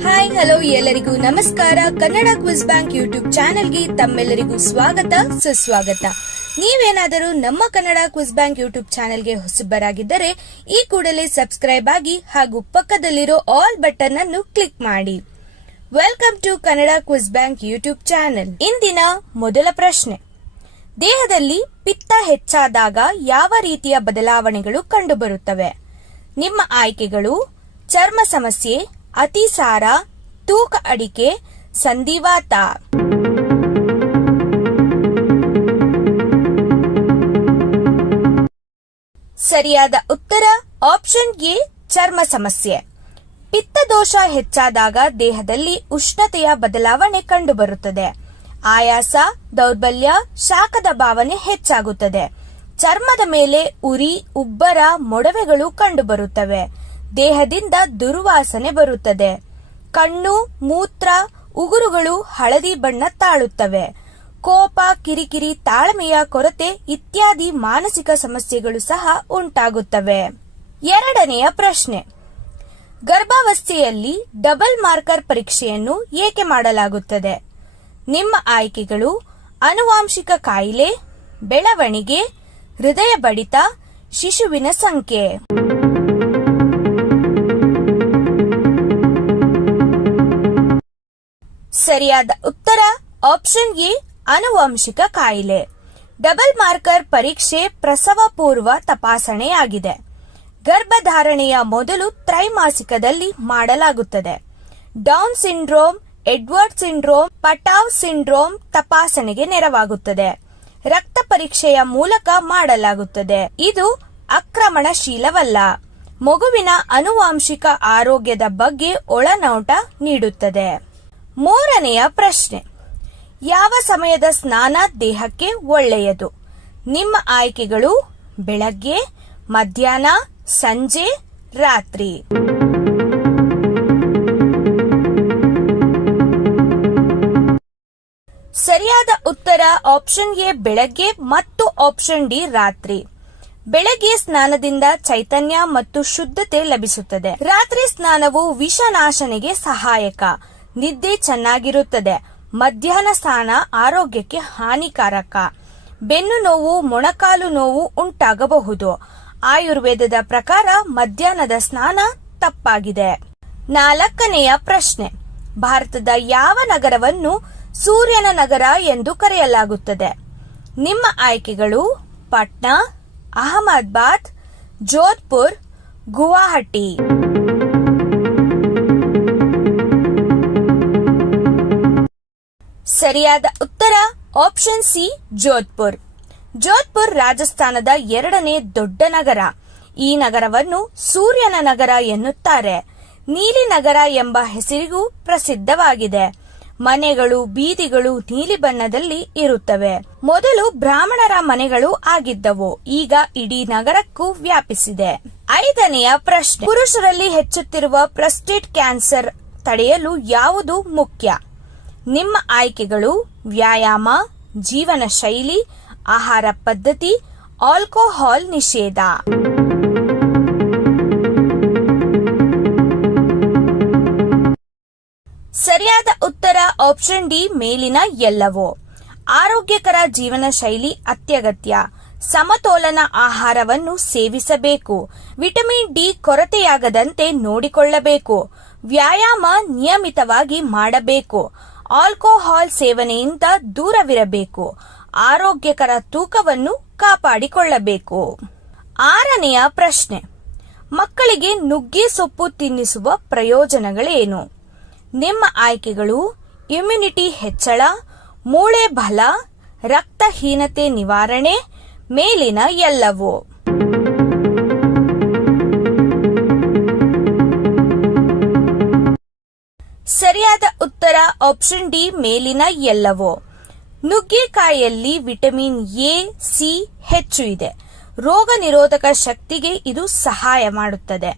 Hi hello ಎಲ್ಲರಿಗೂ ನಮಸ್ಕಾರ. Kannada quiz bank YouTube ಚಾನೆಲ್ಗೆ ತಮ್ಮೆಲ್ಲರಿಗೂ ಸ್ವಾಗತ ಸುಸ್ವಾಗತ. ನೀವೇನಾದರೂ ನಮ್ಮ ಕನ್ನಡ ಕ್ವಿಜ್ ಬ್ಯಾಂಕ್ ಯೂಟ್ಯೂಬ್ ಚಾನೆಲ್ಗೆ ಹೊಸಬರಾಗಿದ್ದರೆ ಈ ಕೂಡಲೇ ಸಬ್ಸ್ಕ್ರೈಬ್ ಆಗಿ ಹಾಗೂ ಪಕ್ಕದಲ್ಲಿರೋ ಆಲ್ ಬಟನ್ ಅನ್ನು ಕ್ಲಿಕ್ ಮಾಡಿ. Welcome to Kannada quiz bank YouTube channel. ಇಂದಿನ ಮೊದಲ ಪ್ರಶ್ನೆ, ದೇಹದಲ್ಲಿ ಪಿತ್ತ ಹೆಚ್ಚಾದಾಗ ಯಾವ ರೀತಿಯ ಬದಲಾವಣೆಗಳು ಕಂಡುಬರುತ್ತವೆ? ನಿಮ್ಮ ಆಯ್ಕೆಗಳು: ಚರ್ಮ ಸಮಸ್ಯೆ, ಅತಿಸಾರ, ತೂಕ ಅಡಿಕೆ, ಸಂಧಿವಾತ. ಸರಿಯಾದ ಉತ್ತರ ಆಪ್ಷನ್ ಎ, ಚರ್ಮ ಸಮಸ್ಯೆ. ಪಿತ್ತದೋಷ ಹೆಚ್ಚಾದಾಗ ದೇಹದಲ್ಲಿ ಉಷ್ಣತೆಯ ಬದಲಾವಣೆ ಕಂಡುಬರುತ್ತದೆ. ಆಯಾಸ, ದೌರ್ಬಲ್ಯ, ಶಾಖದ ಭಾವನೆ ಹೆಚ್ಚಾಗುತ್ತದೆ. ಚರ್ಮದ ಮೇಲೆ ಉರಿ, ಉಬ್ಬರ, ಮೊಡವೆಗಳು ಕಂಡುಬರುತ್ತವೆ. ದೇಹದಿಂದ ದುರ್ವಾಸನೆ ಬರುತ್ತದೆ. ಕಣ್ಣು, ಮೂತ್ರ, ಉಗುರುಗಳು ಹಳದಿ ಬಣ್ಣ ತಾಳುತ್ತವೆ. ಕೋಪ, ಕಿರಿಕಿರಿ, ತಾಳ್ಮೆಯ ಕೊರತೆ ಇತ್ಯಾದಿ ಮಾನಸಿಕ ಸಮಸ್ಯೆಗಳು ಸಹ ಉಂಟಾಗುತ್ತವೆ. ಎರಡನೆಯ ಪ್ರಶ್ನೆ, ಗರ್ಭಾವಸ್ಥೆಯಲ್ಲಿ ಡಬಲ್ ಮಾರ್ಕರ್ ಪರೀಕ್ಷೆಯನ್ನು ಏಕೆ ಮಾಡಲಾಗುತ್ತದೆ? ನಿಮ್ಮ ಆಯ್ಕೆಗಳು: ಆನುವಂಶಿಕ ಕಾಯಿಲೆ, ಬೆಳವಣಿಗೆ, ಹೃದಯ ಬಡಿತ, ಶಿಶುವಿನ ಸಂಖ್ಯೆ. ಸರಿಯಾದ ಉತ್ತರ ಆಪ್ಷನ್ ಎ, ಆನುವಂಶಿಕ ಕಾಯಿಲೆ. ಡಬಲ್ ಮಾರ್ಕರ್ ಪರೀಕ್ಷೆ ಪ್ರಸವ ಪೂರ್ವ ತಪಾಸಣೆಯಾಗಿದೆ. ಗರ್ಭಧಾರಣೆಯ ಮೊದಲು ತ್ರೈಮಾಸಿಕದಲ್ಲಿ ಮಾಡಲಾಗುತ್ತದೆ. Down syndrome, Edward syndrome, Patau syndrome ತಪಾಸಣೆಗೆ ನೆರವಾಗುತ್ತದೆ. ರಕ್ತ ಪರೀಕ್ಷೆಯ ಮೂಲಕ ಮಾಡಲಾಗುತ್ತದೆ. ಇದು ಆಕ್ರಮಣಶೀಲವಲ್ಲ. ಮಗುವಿನ ಆನುವಂಶಿಕ ಆರೋಗ್ಯದ ಬಗ್ಗೆ ಒಳನೋಟ ನೀಡುತ್ತದೆ. ಮೂರನೆಯ ಪ್ರಶ್ನೆ, ಯಾವ ಸಮಯದ ಸ್ನಾನ ದೇಹಕ್ಕೆ ಒಳ್ಳೆಯದು? ನಿಮ್ಮ ಆಯ್ಕೆಗಳು: ಬೆಳಗ್ಗೆ, ಮಧ್ಯಾಹ್ನ, ಸಂಜೆ, ರಾತ್ರಿ. ಸರಿಯಾದ ಉತ್ತರ ಆಪ್ಷನ್ ಎ, ಬೆಳಗ್ಗೆ ಮತ್ತು ಆಪ್ಷನ್ ಡಿ, ರಾತ್ರಿ. ಬೆಳಗ್ಗೆ ಸ್ನಾನದಿಂದ ಚೈತನ್ಯ ಮತ್ತು ಶುದ್ಧತೆ ಲಭಿಸುತ್ತದೆ. ರಾತ್ರಿ ಸ್ನಾನವು ವಿಷನಾಶನೆಗೆ ಸಹಾಯಕ. ನಿದ್ದೆ ಚೆನ್ನಾಗಿರುತ್ತದೆ. ಮಧ್ಯಾಹ್ನ ಸ್ನಾನ ಆರೋಗ್ಯಕ್ಕೆ ಹಾನಿಕಾರಕ. ಬೆನ್ನು ನೋವು, ಮೊಣಕಾಲು ನೋವು ಉಂಟಾಗಬಹುದು. ಆಯುರ್ವೇದದ ಪ್ರಕಾರ ಮಧ್ಯಾಹ್ನದ ಸ್ನಾನ ತಪ್ಪಾಗಿದೆ. ನಾಲ್ಕನೆಯ ಪ್ರಶ್ನೆ, ಭಾರತದ ಯಾವ ನಗರವನ್ನು ಸೂರ್ಯನ ನಗರ ಎಂದು ಕರೆಯಲಾಗುತ್ತದೆ? ನಿಮ್ಮ ಆಯ್ಕೆಗಳು: ಪಾಟ್ನಾ, ಅಹಮದಾಬಾದ್, ಜೋಧ್ಪುರ್, ಗುವಾಹಟಿ. ಸರಿಯಾದ ಉತ್ತರ ಆಪ್ಷನ್ ಸಿ, ಜೋಧ್ಪುರ್. ಜೋಧ್ಪುರ್ ರಾಜಸ್ಥಾನದ ಎರಡನೇ ದೊಡ್ಡ ನಗರ. ಈ ನಗರವನ್ನು ಸೂರ್ಯನ ನಗರ ಎನ್ನುತ್ತಾರೆ. ನೀಲಿ ನಗರ ಎಂಬ ಹೆಸರಿಗೂ ಪ್ರಸಿದ್ಧವಾಗಿದೆ. ಮನೆಗಳು, ಬೀದಿಗಳು ನೀಲಿ ಬಣ್ಣದಲ್ಲಿ ಇರುತ್ತವೆ. ಮೊದಲು ಬ್ರಾಹ್ಮಣರ ಮನೆಗಳು ಆಗಿದ್ದವು. ಈಗ ಇಡೀ ನಗರಕ್ಕೂ ವ್ಯಾಪಿಸಿದೆ. ಐದನೆಯ ಪ್ರಶ್ನೆ, ಪುರುಷರಲ್ಲಿ ಹೆಚ್ಚುತ್ತಿರುವ ಪ್ರಾಸ್ಟೇಟ್ ಕ್ಯಾನ್ಸರ್ ತಡೆಯಲು ಯಾವುದು ಮುಖ್ಯ? ನಿಮ್ಮ ಆಯ್ಕೆಗಳು: ವ್ಯಾಯಾಮ, ಜೀವನ ಶೈಲಿ, ಆಹಾರ ಪದ್ಧತಿ, ಆಲ್ಕೋಹಾಲ್ ನಿಷೇಧ. ಸರಿಯಾದ ಉತ್ತರ ಆಪ್ಷನ್ ಡಿ, ಮೇಲಿನ ಎಲ್ಲವೂ. ಆರೋಗ್ಯಕರ ಜೀವನ ಶೈಲಿ ಅತ್ಯಗತ್ಯ. ಸಮತೋಲನ ಆಹಾರವನ್ನು ಸೇವಿಸಬೇಕು. ವಿಟಮಿನ್ ಡಿ ಕೊರತೆಯಾಗದಂತೆ ನೋಡಿಕೊಳ್ಳಬೇಕು. ವ್ಯಾಯಾಮ ನಿಯಮಿತವಾಗಿ ಮಾಡಬೇಕು. ಆಲ್ಕೋಹಾಲ್ ಸೇವನೆಯಿಂದ ದೂರವಿರಬೇಕು. ಆರೋಗ್ಯಕರ ತೂಕವನ್ನು ಕಾಪಾಡಿಕೊಳ್ಳಬೇಕು. ಆರನೆಯ ಪ್ರಶ್ನೆ, ಮಕ್ಕಳಿಗೆ ನುಗ್ಗೆ ಸೊಪ್ಪು ತಿನ್ನಿಸುವ ಪ್ರಯೋಜನಗಳೇನು? ನಿಮ್ಮ ಆಯ್ಕೆಗಳು: ಇಮ್ಯುನಿಟಿ ಹೆಚ್ಚಳ, ಮೂಳೆ ಬಲ, ರಕ್ತಹೀನತೆ ನಿವಾರಣೆ, ಮೇಲಿನ ಎಲ್ಲವೂ. ಸರಿಯಾದ ಉತ್ತರ ಆಪ್ಷನ್ ಡಿ, ಮೇಲಿನ ಎಲ್ಲವೂ. ನುಗ್ಗೆಕಾಯಿಯಲ್ಲಿ ವಿಟಮಿನ್ ಎ, ಸಿ ಹೆಚ್ಚು ಇದೆ. ರೋಗ ನಿರೋಧಕ ಶಕ್ತಿಗೆ ಇದು ಸಹಾಯ ಮಾಡುತ್ತದೆ.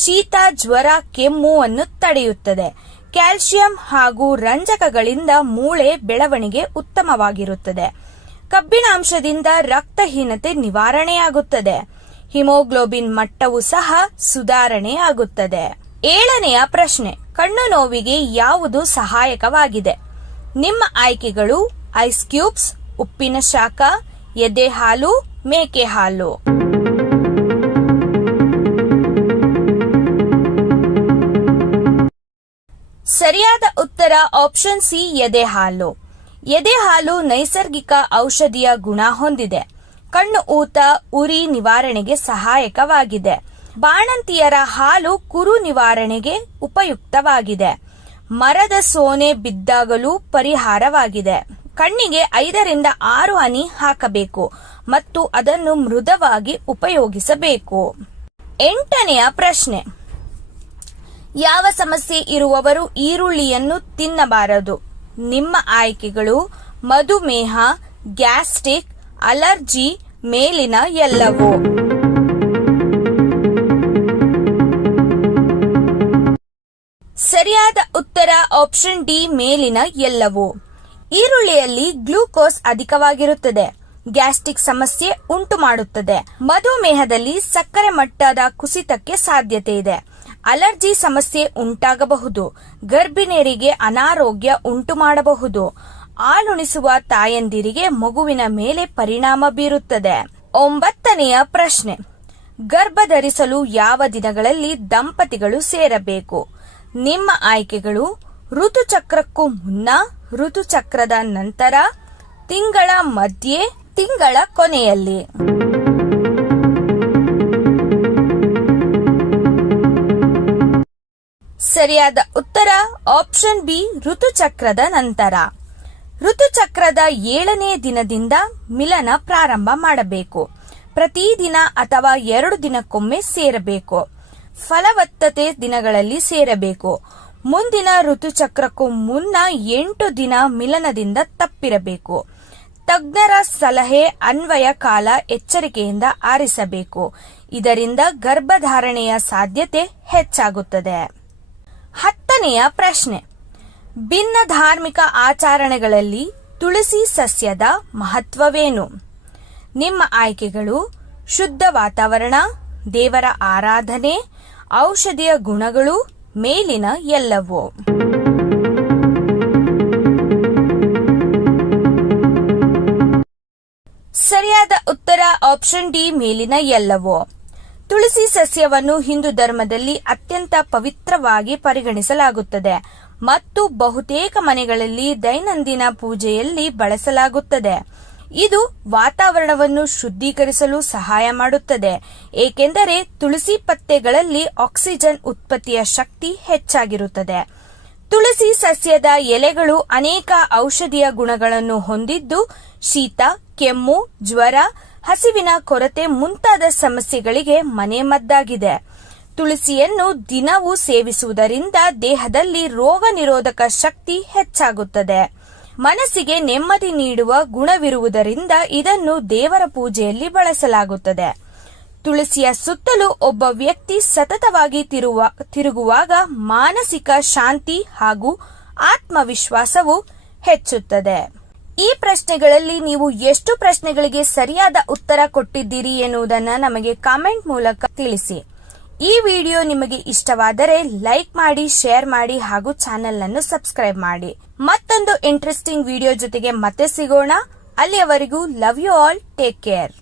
ಶೀತ, ಜ್ವರ, ಕೆಮ್ಮುವನ್ನು ತಡೆಯುತ್ತದೆ. ಕ್ಯಾಲ್ಸಿಯಂ ಹಾಗೂ ರಂಜಕಗಳಿಂದ ಮೂಳೆ ಬೆಳವಣಿಗೆ ಉತ್ತಮವಾಗಿರುತ್ತದೆ. ಕಬ್ಬಿಣಾಂಶದಿಂದ ರಕ್ತಹೀನತೆ ನಿವಾರಣೆಯಾಗುತ್ತದೆ. ಹಿಮೋಗ್ಲೋಬಿನ್ ಮಟ್ಟವೂ ಸಹ ಸುಧಾರಣೆಯಾಗುತ್ತದೆ. ಏಳನೆಯ ಪ್ರಶ್ನೆ, ಕಣ್ಣು ನೋವಿಗೆ ಯಾವುದು ಸಹಾಯಕವಾಗಿದೆ? ನಿಮ್ಮ ಆಯ್ಕೆಗಳು ಐಸ್ ಕ್ಯೂಬ್ಸ್, ಉಪ್ಪಿನ ಶಾಖ, ಎದೆ ಹಾಲು, ಮೇಕೆ ಹಾಲು. ಸರಿಯಾದ ಉತ್ತರ ಆಪ್ಷನ್ ಸಿ, ಎದೆ ಹಾಲು. ಎದೆ ಹಾಲು ನೈಸರ್ಗಿಕ ಔಷಧಿಯ ಗುಣ ಹೊಂದಿದೆ. ಕಣ್ಣು ಊತ, ಉರಿ ನಿವಾರಣೆಗೆ ಸಹಾಯಕವಾಗಿದೆ. ಬಾಣಂತಿಯರ ಹಾಲು ಕುರು ನಿವಾರಣೆಗೆ ಉಪಯುಕ್ತವಾಗಿದೆ. ಮರದ ಸೋನೆ ಬಿದ್ದಾಗಲೂ ಪರಿಹಾರವಾಗಿದೆ. ಕಣ್ಣಿಗೆ 5 ರಿಂದ 6 ಹನಿ ಹಾಕಬೇಕು ಮತ್ತು ಅದನ್ನು ಮೃದುವಾಗಿ ಉಪಯೋಗಿಸಬೇಕು. 8ನೆಯ ಪ್ರಶ್ನೆ, ಯಾವ ಸಮಸ್ಯೆ ಇರುವವರು ಈರುಳ್ಳಿಯನ್ನು ತಿನ್ನಬಾರದು? ನಿಮ್ಮ ಆಯ್ಕೆಗಳು ಮಧುಮೇಹ, ಗ್ಯಾಸ್ಟ್ರಿಕ್, ಅಲರ್ಜಿ, ಮೇಲಿನ ಎಲ್ಲವೂ. ಸರಿಯಾದ ಉತ್ತರ ಆಪ್ಷನ್ ಡಿ, ಮೇಲಿನ ಎಲ್ಲವೂ. ಈರುಳ್ಳಿಯಲ್ಲಿ ಗ್ಲೂಕೋಸ್ ಅಧಿಕವಾಗಿರುತ್ತದೆ. ಗ್ಯಾಸ್ಟ್ರಿಕ್ ಸಮಸ್ಯೆ ಉಂಟು ಮಾಡುತ್ತದೆ. ಮಧುಮೇಹದಲ್ಲಿ ಸಕ್ಕರೆ ಮಟ್ಟದ ಕುಸಿತಕ್ಕೆ ಸಾಧ್ಯತೆ ಇದೆ. ಅಲರ್ಜಿ ಸಮಸ್ಯೆ ಉಂಟಾಗಬಹುದು. ಗರ್ಭಿಣಿಯರಿಗೆ ಅನಾರೋಗ್ಯ ಉಂಟು ಮಾಡಬಹುದು. ಹಾಲುಣಿಸುವ ತಾಯಂದಿರಿಗೆ ಮಗುವಿನ ಮೇಲೆ ಪರಿಣಾಮ ಬೀರುತ್ತದೆ. 9ನೆಯ ಪ್ರಶ್ನೆ, ಗರ್ಭಧರಿಸಲು ಯಾವ ದಿನಗಳಲ್ಲಿ ದಂಪತಿಗಳು ಸೇರಬೇಕು? ನಿಮ್ಮ ಆಯ್ಕೆಗಳು ಋತುಚಕ್ರಕ್ಕೂ ಮುನ್ನ, ಋತುಚಕ್ರದ ನಂತರ, ತಿಂಗಳ ಮಧ್ಯೆ, ತಿಂಗಳ ಕೊನೆಯಲ್ಲಿ. ಸರಿಯಾದ ಉತ್ತರ ಆಪ್ಷನ್ ಬಿ, ಋತುಚಕ್ರದ ನಂತರ. ಋತುಚಕ್ರದ 7ನೇ ದಿನದಿಂದ ಮಿಲನ ಪ್ರಾರಂಭ ಮಾಡಬೇಕು. ಪ್ರತಿದಿನ ಅಥವಾ 2 ದಿನಕ್ಕೊಮ್ಮೆ ಸೇರಬೇಕು. ಫಲವತ್ತತೆ ದಿನಗಳಲ್ಲಿ ಸೇರಬೇಕು. ಮುಂದಿನ ಋತುಚಕ್ರಕ್ಕೂ ಮುನ್ನ 8 ದಿನ ಮಿಲನದಿಂದ ತಪ್ಪಿರಬೇಕು. ತಜ್ಞರ ಸಲಹೆ ಅನ್ವಯ ಕಾಲ ಎಚ್ಚರಿಕೆಯಿಂದ ಆರಿಸಬೇಕು. ಇದರಿಂದ ಗರ್ಭಧಾರಣೆಯ ಸಾಧ್ಯತೆ ಹೆಚ್ಚಾಗುತ್ತದೆ. 10ನೆಯ ಪ್ರಶ್ನೆ, ಭಿನ್ನ ಧಾರ್ಮಿಕ ಆಚರಣೆಗಳಲ್ಲಿ ತುಳಸಿ ಸಸ್ಯದ ಮಹತ್ವವೇನು? ನಿಮ್ಮ ಆಯ್ಕೆಗಳು ಶುದ್ಧ ವಾತಾವರಣ, ದೇವರ ಆರಾಧನೆ, ಔಷಧಿಯ ಗುಣಗಳು, ಮೇಲಿನ ಎಲ್ಲವೂ. ಸರಿಯಾದ ಉತ್ತರ ಆಪ್ಷನ್ ಡಿ, ಮೇಲಿನ ಎಲ್ಲವೂ. ತುಳಸಿ ಸಸ್ಯವನ್ನು ಹಿಂದೂ ಧರ್ಮದಲ್ಲಿ ಅತ್ಯಂತ ಪವಿತ್ರವಾಗಿ ಪರಿಗಣಿಸಲಾಗುತ್ತದೆ ಮತ್ತು ಬಹುತೇಕ ಮನೆಗಳಲ್ಲಿ ದೈನಂದಿನ ಪೂಜೆಯಲ್ಲಿ ಬಳಸಲಾಗುತ್ತದೆ. ಇದು ವಾತಾವರಣವನ್ನು ಶುದ್ಧೀಕರಿಸಲು ಸಹಾಯ ಮಾಡುತ್ತದೆ, ಏಕೆಂದರೆ ತುಳಸಿ ಪತ್ತೆಗಳಲ್ಲಿ ಆಕ್ಸಿಜನ್ ಉತ್ಪತ್ತಿಯ ಶಕ್ತಿ ಹೆಚ್ಚಾಗಿರುತ್ತದೆ. ತುಳಸಿ ಸಸ್ಯದ ಎಲೆಗಳು ಅನೇಕ ಔಷಧೀಯ ಗುಣಗಳನ್ನು ಹೊಂದಿದ್ದು ಶೀತ, ಕೆಮ್ಮು, ಜ್ವರ, ಹಸಿವಿನ ಕೊರತೆ ಮುಂತಾದ ಸಮಸ್ಯೆಗಳಿಗೆ ಮನೆಮದ್ದಾಗಿದೆ. ತುಳಸಿಯನ್ನು ದಿನವೂ ಸೇವಿಸುವುದರಿಂದ ದೇಹದಲ್ಲಿ ರೋಗ ನಿರೋಧಕ ಶಕ್ತಿ ಹೆಚ್ಚಾಗುತ್ತದೆ. ಮನಸ್ಸಿಗೆ ನೆಮ್ಮದಿ ನೀಡುವ ಗುಣವಿರುವುದರಿಂದ ಇದನ್ನು ದೇವರ ಪೂಜೆಯಲ್ಲಿ ಬಳಸಲಾಗುತ್ತದೆ. ತುಳಸಿಯ ಸುತ್ತಲೂ ಒಬ್ಬ ವ್ಯಕ್ತಿ ಸತತವಾಗಿ ತಿರುಗುವಾಗ ಮಾನಸಿಕ ಶಾಂತಿ ಹಾಗೂ ಆತ್ಮವಿಶ್ವಾಸವು ಹೆಚ್ಚುತ್ತದೆ. ಈ ಪ್ರಶ್ನೆಗಳಲ್ಲಿ ನೀವು ಎಷ್ಟು ಪ್ರಶ್ನೆಗಳಿಗೆ ಸರಿಯಾದ ಉತ್ತರ ಕೊಟ್ಟಿದ್ದೀರಿ ಎನ್ನುವುದನ್ನು ನಮಗೆ ಕಾಮೆಂಟ್ ಮೂಲಕ ತಿಳಿಸಿ. ಈ ವಿಡಿಯೋ ನಿಮಗೆ ಇಷ್ಟವಾದರೆ ಲೈಕ್ ಮಾಡಿ, ಶೇರ್ ಮಾಡಿ ಹಾಗೂ ಚಾನೆಲ್ ಅನ್ನು ಸಬ್ಸ್ಕ್ರೈಬ್ ಮಾಡಿ. ಮತ್ತೊಂದು ಇಂಟ್ರೆಸ್ಟಿಂಗ್ ವಿಡಿಯೋ ಜೊತೆಗೆ ಮತ್ತೆ ಸಿಗೋಣ. ಅಲ್ಲಿಯವರೆಗೂ love you all, take care.